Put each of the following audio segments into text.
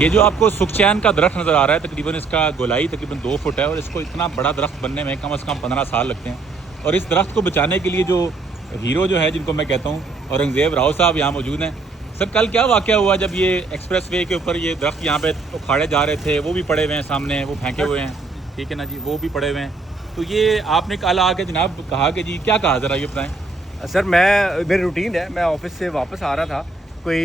ये जो आपको सुखचैन का दरख्त नज़र आ रहा है, तकरीबन इसका गोलाई तकरीबन 2 फुट है और इसको इतना बड़ा दरख्त बनने में कम से कम 15 साल लगते हैं। और इस दरख्त को बचाने के लिए जो हीरो जो है, जिनको मैं कहता हूँ, औरंगज़ेब राव साहब यहाँ मौजूद हैं। सर, कल क्या वाक़या हुआ जब ये एक्सप्रेस वे के ऊपर ये दरख्त यहाँ पे उखाड़े जा रहे थे? वो भी पड़े हुए हैं सामने, वो फेंके हुए हैं, ठीक है ना जी, वो भी पड़े हुए हैं। तो ये आपने कल आके जनाब कहा कि जी क्या कहा, ज़रा ये बताएँ। सर, मेरी रूटीन है, मैं ऑफिस से वापस आ रहा था कोई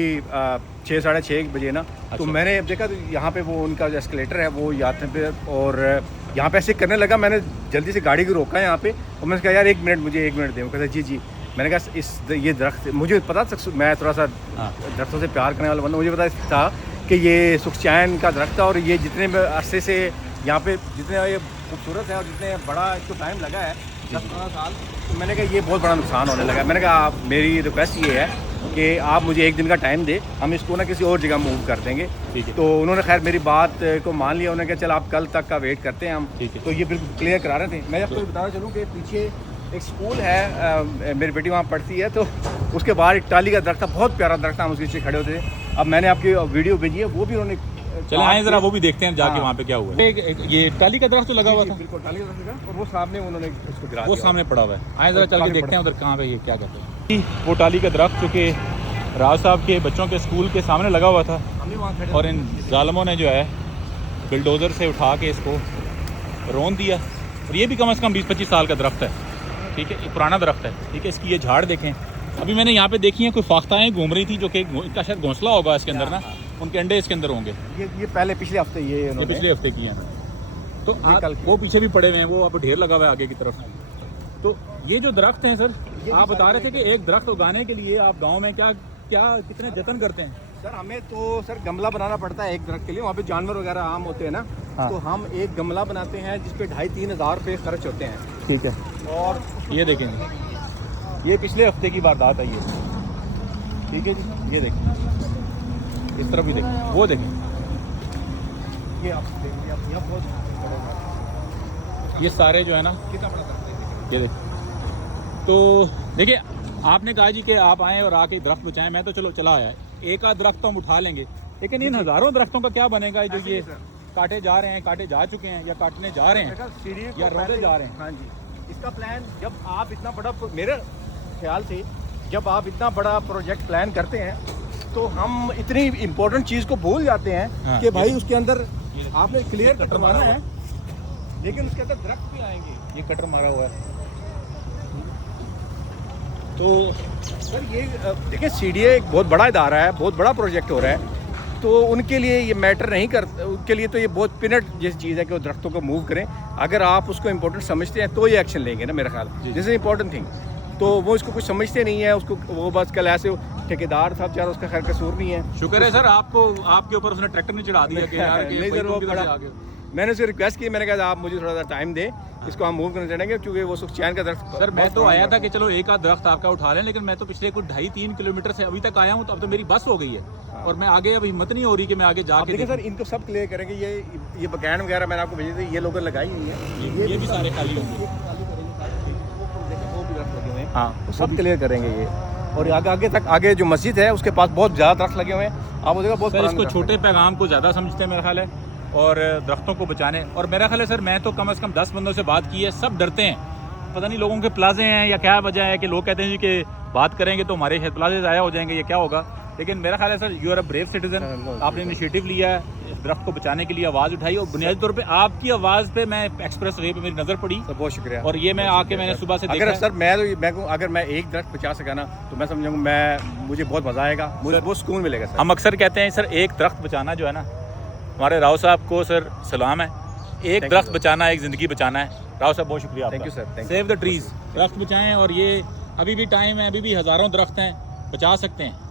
6 साढ़े 6 बजे ना। अच्छा। तो मैंने देखा तो यहाँ पे वो उनका जो एस्केलेटर है वो यात्रा पे, और यहाँ पे ऐसे करने लगा। मैंने जल्दी से गाड़ी को रोका यहाँ पे और मैंने कहा यार 1 मिनट, मुझे 1 मिनट दें। कहते जी जी। मैंने कहा ये दरख्त, मुझे पता था, मैं थोड़ा सा दरख्तों से प्यार करने वाला बंदा, मुझे पता था कि ये सुखचैन का दरख्त है और ये जितने अरसे से यहाँ पे जितने ये खूबसूरत है और जितने बड़ा इसको टाइम लगा है 10-15 साल, तो मैंने कहा ये बहुत बड़ा नुकसान होने लगा। मैंने कहा मेरी रिक्वेस्ट ये है कि आप मुझे 1 दिन का टाइम दे, हम इसको ना किसी और जगह मूव कर देंगे। तो उन्होंने खैर मेरी बात को मान लिया। उन्होंने कहा चल आप कल तक का वेट करते हैं हम। तो ये बिल्कुल क्लियर करा रहे थे। मैं आपको बताना चलूँ कि पीछे एक स्कूल है, मेरी बेटी वहाँ पढ़ती है, तो उसके बाहर एक टाली का दरख्त था, बहुत प्यारा दरख्त था, हम उसके पीछे खड़े होते थे। अब मैंने आपकी वीडियो भेजी है, वो भी उन्होंने, चलो आए ज़रा वो भी देखते हैं जाके वहाँ पे क्या हुआ है। ये टाली का दरख्त तो लगा हुआ था, बिल्कुल टाली का दरख्त था, और वो सामने उन्होंने उसको गिरा दिया, वो सामने पड़ा हुआ है। आए ज़रा चल के देखते हैं उधर कहाँ पे ये क्या कहते हैं। वो टाली का दरख्त चूँकि राव साहब के बच्चों के स्कूल के सामने लगा हुआ था और इन जालमों ने जो है बिल्डोज़र से उठा के इसको रोन दिया। और ये भी कम से कम 20-25 साल का दरख्त है, ठीक है, ये पुराना दरख्त है, ठीक है। इसकी ये झाड़ देखें। अभी मैंने यहाँ पे देखी हैं कोई फाख्ताएँ घूम रही थी, जो कि इनका शायद घोंसला होगा इसके अंदर ना, उनके अंडे इसके अंदर होंगे। ये पहले पिछले हफ्ते ये पिछले हफ्ते की हैं। तो कल वो पीछे भी पड़े हुए हैं, वो अब ढेर लगा हुआ है आगे की तरफ। तो ये जो दरख्त हैं सर, आप बता रहे थे कि एक दरख्त उगाने के लिए आप गाँव में कितने जतन करते हैं? सर, हमें तो सर गमला बनाना पड़ता है एक दरख्त के लिए। वहाँ पे जानवर वगैरह आम होते हैं ना। हाँ। तो हम एक गमला बनाते हैं जिसपे 2,500-3 हज़ार रुपये खर्च होते हैं, ठीक है। और ये देखेंगे, ये पिछले हफ्ते की वारदात है ये, ठीक है जी। ये देखें, इस तरफ भी देखें, वो देखें, ये आप देखिए, आप यहाँ बहुत, ये सारे जो है ना, कितना बड़ा दरख्त है, ये देखें। तो देखिए, आपने कहा जी कि आप आएँ और आके दरख्त बचाएं। मैं तो चलो चला आया, एक आध दरख्त तो हम उठा लेंगे, लेकिन इन हज़ारों दरख्तों का क्या बनेगा जो ये काटे जा रहे हैं, काटे जा चुके हैं, या काटने जा रहे हैं, या रोते जा रहे हैं। हाँ जी, इसका प्लान जब आप इतना बड़ा, मेरे ख्याल से जब आप इतना बड़ा प्रोजेक्ट प्लान करते हैं तो हम इतनी इम्पोर्टेंट चीज़ को भूल जाते हैं। हाँ, कि भाई उसके अंदर आपने क्लियर कटर मारा है, लेकिन उसके अंदर दरख्त भी आएंगे। ये कटर मारा हुआ है। तो सर ये देखिए, CDA एक बहुत बड़ा इदारा है, बहुत बड़ा प्रोजेक्ट हो रहा है, तो उनके लिए ये मैटर नहीं कर, उनके लिए तो ये बहुत पिनट जैसी चीज़ है कि वो दरख्तों को मूव करें। अगर आप उसको इम्पोर्टेंट समझते हैं तो ये एक्शन लेंगे ना, मेरा ख्याल दिस इज इम्पोर्टेंट थिंग। तो वो इसको कुछ समझते नहीं है, उसको वो बस कल ऐसे ठेकेदार था बेचारा, उसका खैर कसूर नहीं है। शुक्र है सर आपके ऊपर उसने ट्रैक्टर नहीं चढ़ा दिया कि यार नहीं सर, वो बड़ा, मैंने उससे रिक्वेस्ट की, मैंने कहा आप मुझे थोड़ा सा टाइम दे, इसको हम मूव करना चाहेंगे, क्योंकि वो सुखचैन का दरख्त। सर मैं तो आया था कि चलो एक आध दरख्त आपका उठा लें, लेकिन मैं तो पिछले कुछ 2.5-3 किलोमीटर से अभी तक आया हूँ, तो अब तो मेरी बस हो गई है और मैं आगे अब हिम्मत नहीं हो रही कि मैं आगे जाके। देखिए सर, इनको सब क्लियर करेंगे। ये बकैन वगैरह मैंने आपको भेजे थे, ये लोग लगाई हुई है, ये भी सारे खाली होंगे, वो भी दरख्त लगे हुए हैं। हाँ, सब क्लियर करेंगे ये। और आगे तक, आगे जो मस्जिद है उसके पास बहुत ज़्यादा दरख्त लगे हुए हैं, आप देखा बहुत। सर इसको छोटे पैगाम को ज़्यादा समझते हैं मेरा ख्याल है, और दरख्तों को बचाने। और मेरा ख्याल है सर, मैं तो कम से कम 10 बंदों से बात की है, सब डरते हैं। पता नहीं लोगों के प्लाजे हैं या क्या वजह है कि लोग कहते हैं जी कि बात करेंगे तो हमारे प्लाजे ज़ाया हो जाएंगे, ये क्या होगा। लेकिन मेरा ख्याल है sir, you are a brave citizen, आपने इनिशिएटिव लिया है, इस दरख्त को बचाने के लिए आवाज़ उठाई, और बुनियादी तौर पे आपकी आवाज़ पे मैं एक्सप्रेस वे पे मेरी नज़र पड़ी। बहुत शुक्रिया। और ये मैं आके मैंने सुबह से देखा। अगर सर अगर मैं एक दरख्त बचा सका ना, तो मैं समझूंगा मुझे बहुत मज़ा आएगा, मुझे बहुत सुकून मिलेगा सर। हम अक्सर कहते हैं सर, एक दरख्त बचाना जो है ना, हमारे राव साहब को सर सलाम है, एक दरख्त बचाना एक ज़िंदगी बचाना है। राव साहब बहुत शुक्रिया, thank you sir. Save the trees, दरख्त बचाएं। और ये अभी भी टाइम है, अभी भी हज़ारों दरख्त हैं, बचा सकते हैं।